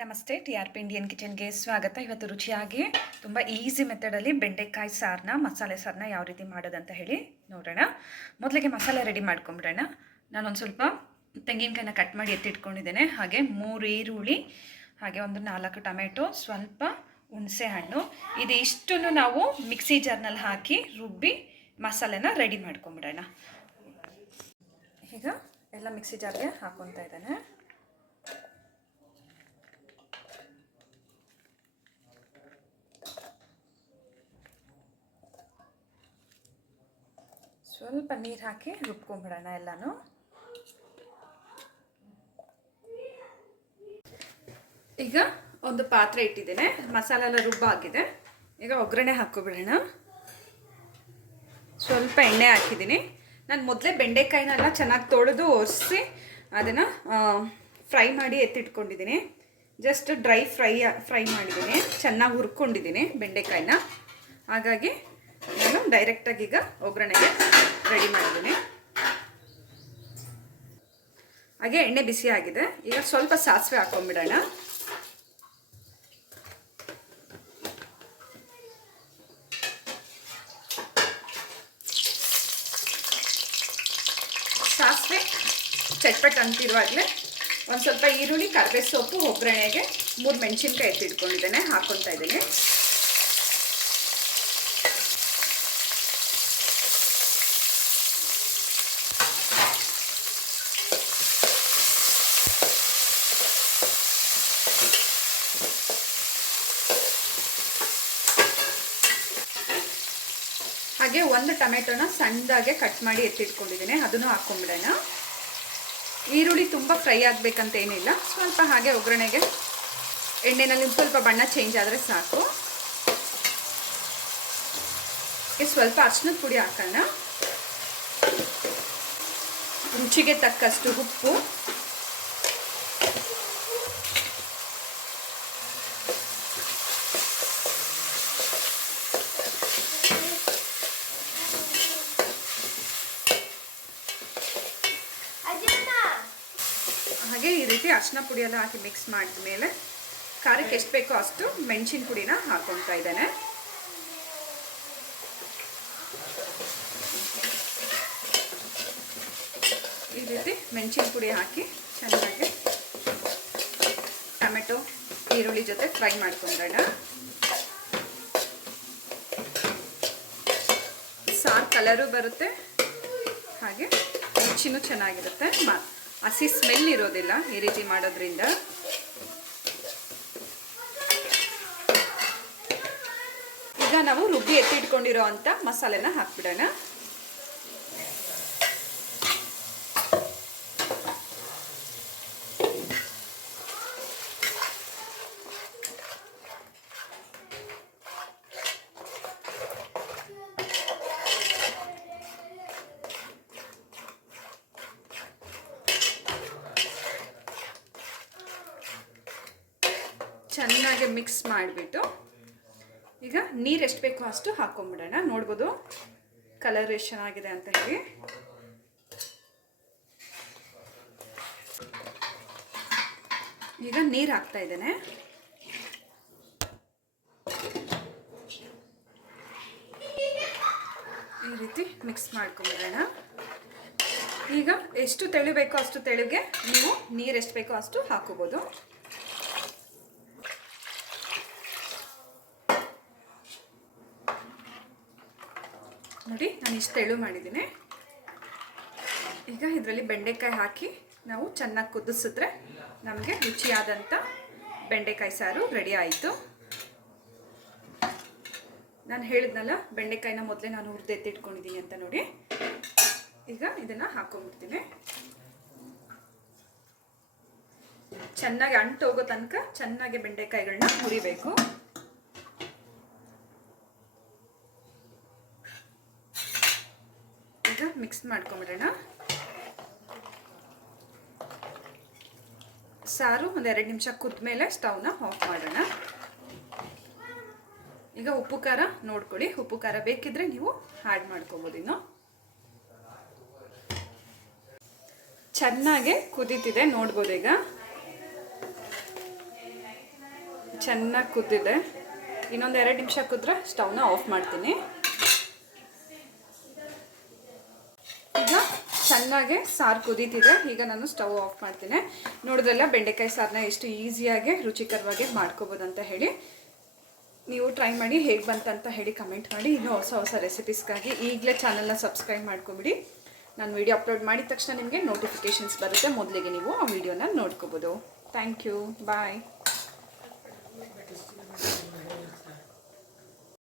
ನಮಸ್ತೆ, T R P Indian ಕಿಚನ್ಗೆ ಸ್ವಾಗತ. ಇವತ್ತು ರುಚಿಯಾಗಿ ತುಂಬ ಈಸಿ ಮೆಥಡಲ್ಲಿ ಬೆಂಡೆಕಾಯಿ ಸಾರನ್ನ, ಮಸಾಲೆ ಸಾರನ್ನ ಯಾವ ರೀತಿ ಮಾಡೋದಂತ ಹೇಳಿ ನೋಡೋಣ. ಮೊದಲಿಗೆ ಮಸಾಲೆ ರೆಡಿ ಮಾಡ್ಕೊಂಬಿಡೋಣ. ನಾನೊಂದು ಸ್ವಲ್ಪ ತೆಂಗಿನಕಾಯಿನ ಕಟ್ ಮಾಡಿ ಎತ್ತಿಟ್ಕೊಂಡಿದ್ದೇನೆ. ಹಾಗೆ 3 ಈರುಳ್ಳಿ, ಹಾಗೆ ಒಂದು 4 ಟೊಮೆಟೊ, ಸ್ವಲ್ಪ ಹುಣಸೆ ಹಣ್ಣು. ಇದಿಷ್ಟನ್ನು ನಾವು ಮಿಕ್ಸಿ ಜಾರ್ನಲ್ಲಿ ಹಾಕಿ ರುಬ್ಬಿ ಮಸಾಲೆನ ರೆಡಿ ಮಾಡ್ಕೊಂಬಿಡೋಣ. ಈಗ ಎಲ್ಲ ಮಿಕ್ಸಿ ಜಾರ್ಗೆ ಹಾಕ್ಕೊತಾ ಇದ್ದೇನೆ. ಸ್ವಲ್ಪ ನೀರು ಹಾಕಿ ರುಬ್ಕೊಂಬಿಡೋಣ ಎಲ್ಲನೂ. ಈಗ ಒಂದು ಪಾತ್ರೆ ಇಟ್ಟಿದ್ದೇನೆ, ಮಸಾಲೆ ಎಲ್ಲ ರುಬ್ಬಾಗಿದೆ. ಈಗ ಒಗ್ಗರಣೆ ಹಾಕ್ಕೊಬಿಡೋಣ. ಸ್ವಲ್ಪ ಎಣ್ಣೆ ಹಾಕಿದ್ದೀನಿ. ನಾನು ಮೊದಲೇ ಬೆಂಡೆಕಾಯಿನೆಲ್ಲ ಚೆನ್ನಾಗಿ ತೊಳೆದು ಒರೆಸಿ ಅದನ್ನು ಫ್ರೈ ಮಾಡಿ ಎತ್ತಿಟ್ಕೊಂಡಿದ್ದೀನಿ. ಜಸ್ಟ್ ಡ್ರೈ ಫ್ರೈ ಮಾಡಿದ್ದೀನಿ, ಚೆನ್ನಾಗಿ ಹುರ್ಕೊಂಡಿದ್ದೀನಿ ಬೆಂಡೆಕಾಯಿನ. ಹಾಗಾಗಿ ನಾನು ಡೈರೆಕ್ಟಾಗಿ ಈಗ ಒಗ್ಗರಣೆಗೆ ರೆಡಿ ಮಾಡಿದ್ದೀನಿ. ಹಾಗೆ ಎಣ್ಣೆ ಬಿಸಿ ಆಗಿದೆ. ಈಗ ಸ್ವಲ್ಪ ಸಾಸಿವೆ ಹಾಕೊಂಡ್ಬಿಡೋಣ. ಸಾಸಿವೆ ಚಟ್ಪಟ್ ಅಂತಿರುವಾಗಲೇ ಒಂದು ಸ್ವಲ್ಪ ಈರುಳ್ಳಿ, ಕರಿಬೇವು ಸೊಪ್ಪು, ಒಗ್ಗರಣೆಗೆ 3 ಮೆಣಸಿನ್ಕಾಯಿ ಎತ್ತಿಟ್ಕೊಂಡಿದ್ದೇನೆ, ಹಾಕ್ಕೊತಾ ಇದ್ದೀನಿ. ಹಾಗೆ 1 ಟೊಮೆಟೊನ ಸಣ್ಣದಾಗೆ ಕಟ್ ಮಾಡಿ ಎತ್ತಿಟ್ಕೊಂಡಿದ್ದೀನಿ, ಅದನ್ನು ಹಾಕ್ಕೊಂಬಿಡೋಣ. ಈರುಳ್ಳಿ ತುಂಬ ಫ್ರೈ ಆಗಬೇಕಂತ ಏನಿಲ್ಲ, ಸ್ವಲ್ಪ ಹಾಗೆ ಒಗ್ಗರಣೆಗೆ ಎಣ್ಣೆನಲ್ಲಿ ಸ್ವಲ್ಪ ಬಣ್ಣ ಚೇಂಜ್ ಆದರೆ ಸಾಕು. ಸ್ವಲ್ಪ ಅರಿಶಿನದ ಪುಡಿ ಹಾಕೋಣ, ರುಚಿಗೆ ತಕ್ಕಷ್ಟು ಉಪ್ಪು, ಹಾಗೆ ಈ ರೀತಿ ಅರಿಶಿನ ಪುಡಿ ಎಲ್ಲ ಹಾಕಿ ಮಿಕ್ಸ್ ಮಾಡಿದ ಮೇಲೆ ಖಾರಕ್ಕೆ ಎಷ್ಟು ಬೇಕೋ ಅಷ್ಟು ಮೆಣಸಿನ ಪುಡಿನ ಹಾಕ್ಕೊತಾ ಇದ್ದೇನೆ. ಈ ರೀತಿ ಮೆಣಸಿನ ಪುಡಿ ಹಾಕಿ ಚೆನ್ನಾಗಿ ಟೊಮೆಟೊ, ಈರುಳ್ಳಿ ಜೊತೆ ಫ್ರೈ ಮಾಡ್ಕೊಂಡೋಣ. ಸಾರು ಕಲರು ಬರುತ್ತೆ, ಹಾಗೆ ರುಚಿನೂ ಚೆನ್ನಾಗಿರುತ್ತೆ, ಹಸಿ ಸ್ಮೆಲ್ ಇರೋದಿಲ್ಲ ಈ ರೀತಿ ಮಾಡೋದ್ರಿಂದ. ಈಗ ನಾವು ರುಬ್ಬಿ ಎತ್ತಿಟ್ಕೊಂಡಿರೋ ಅಂಥ ಮಸಾಲೆನ ಹಾಕ್ಬಿಡೋಣ. ಚೆನ್ನಾಗಿ ಮಿಕ್ಸ್ ಮಾಡಿಬಿಟ್ಟು ಈಗ ನೀರು ಎಷ್ಟು ಬೇಕೋ ಅಷ್ಟು ಹಾಕ್ಕೊಂಬಿಡೋಣ. ನೋಡ್ಬೋದು ಕಲರ್ ಎಷ್ಟು ಚೆನ್ನಾಗಿದೆ ಅಂತ ಹೇಳಿ. ಈಗ ನೀರು ಹಾಕ್ತಾ ಇದ್ದೇನೆ. ಈ ರೀತಿ ಮಿಕ್ಸ್ ಮಾಡ್ಕೊಂಬಿಡೋಣ. ಈಗ ಎಷ್ಟು ತೆಳು ಬೇಕೋ ಅಷ್ಟು ತೆಳುಗೆ ನೀವು ನೀರು ಎಷ್ಟು ಬೇಕೋ ಅಷ್ಟು ಹಾಕೋಬೋದು. ನೋಡಿ, ನಾನು ಇಷ್ಟು ತೆಳು ಮಾಡಿದ್ದೀನಿ. ಈಗ ಇದರಲ್ಲಿ ಬೆಂಡೆಕಾಯಿ ಹಾಕಿ ನಾವು ಚೆನ್ನಾಗಿ ಕುದಿಸಿದ್ರೆ ನಮಗೆ ರುಚಿಯಾದಂಥ ಬೆಂಡೆಕಾಯಿ ಸಾರು ರೆಡಿ ಆಯಿತು. ನಾನು ಹೇಳಿದ್ನಲ್ಲ, ಬೆಂಡೆಕಾಯಿನ ಮೊದಲೇ ನಾನು ಹುರಿದು ಎತ್ತಿಟ್ಕೊಂಡಿದ್ದೀನಿ ಅಂತ. ನೋಡಿ, ಈಗ ಇದನ್ನು ಹಾಕೊಂಡ್ಬಿಡ್ತೀನಿ. ಚೆನ್ನಾಗಿ ಅಂಟು ಹೋಗೋ ತನಕ ಚೆನ್ನಾಗಿ ಬೆಂಡೆಕಾಯಿಗಳನ್ನ ಹುರಿಬೇಕು. ಈಗ ಮಿಕ್ಸ್ ಮಾಡ್ಕೊಂಬಿಡೋಣ. ಸಾರು ಒಂದು 2 ನಿಮಿಷ ಕುದ್ದ ಮೇಲೆ ಸ್ಟವ್ನ ಆಫ್ ಮಾಡೋಣ. ಈಗ ಉಪ್ಪು ಖಾರ ನೋಡ್ಕೊಳ್ಳಿ, ಉಪ್ಪು ಖಾರ ಬೇಕಿದ್ರೆ ನೀವು ಆ್ಯಡ್ ಮಾಡ್ಕೋಬೋದು. ಇನ್ನು ಚೆನ್ನಾಗಿ ಕುದೀತಿದೆ, ನೋಡ್ಬೋದು. ಈಗ ಚೆನ್ನಾಗಿ ಕುದ್ದಿದೆ. ಇನ್ನೊಂದು 2 ನಿಮಿಷ ಕುದ್ರೆ ಸ್ಟವ್ನ ಆಫ್ ಮಾಡ್ತೀನಿ. ಈಗ ಚೆನ್ನಾಗಿ ಸಾರು ಕುದೀತಿದೆ. ಈಗ ನಾನು ಸ್ಟವ್ ಆಫ್ ಮಾಡ್ತೀನಿ. ನೋಡಿದ್ರಲ್ಲ ಬೆಂಡೆಕಾಯಿ ಸಾರನ್ನ ಎಷ್ಟು ಈಸಿಯಾಗಿ ರುಚಿಕರವಾಗಿ ಮಾಡ್ಕೋಬೋದು ಅಂತ ಹೇಳಿ. ನೀವು ಟ್ರೈ ಮಾಡಿ ಹೇಗೆ ಬಂತಂತ ಹೇಳಿ ಕಮೆಂಟ್ ಮಾಡಿ. ಇನ್ನೂ ಹೊಸ ರೆಸಿಪೀಸ್ಗಾಗಿ ಈಗಲೇ ಚಾನಲ್ನ ಸಬ್ಸ್ಕ್ರೈಬ್ ಮಾಡ್ಕೊಬಿಡಿ. ನಾನು ವಿಡಿಯೋ ಅಪ್ಲೋಡ್ ಮಾಡಿದ ತಕ್ಷಣ ನಿಮಗೆ ನೋಟಿಫಿಕೇಷನ್ಸ್ ಬರುತ್ತೆ. ಮೊದಲಿಗೆ ನೀವು ಆ ವಿಡಿಯೋನ ನೋಡ್ಕೋಬೋದು. Thank you. ಬಾಯ್.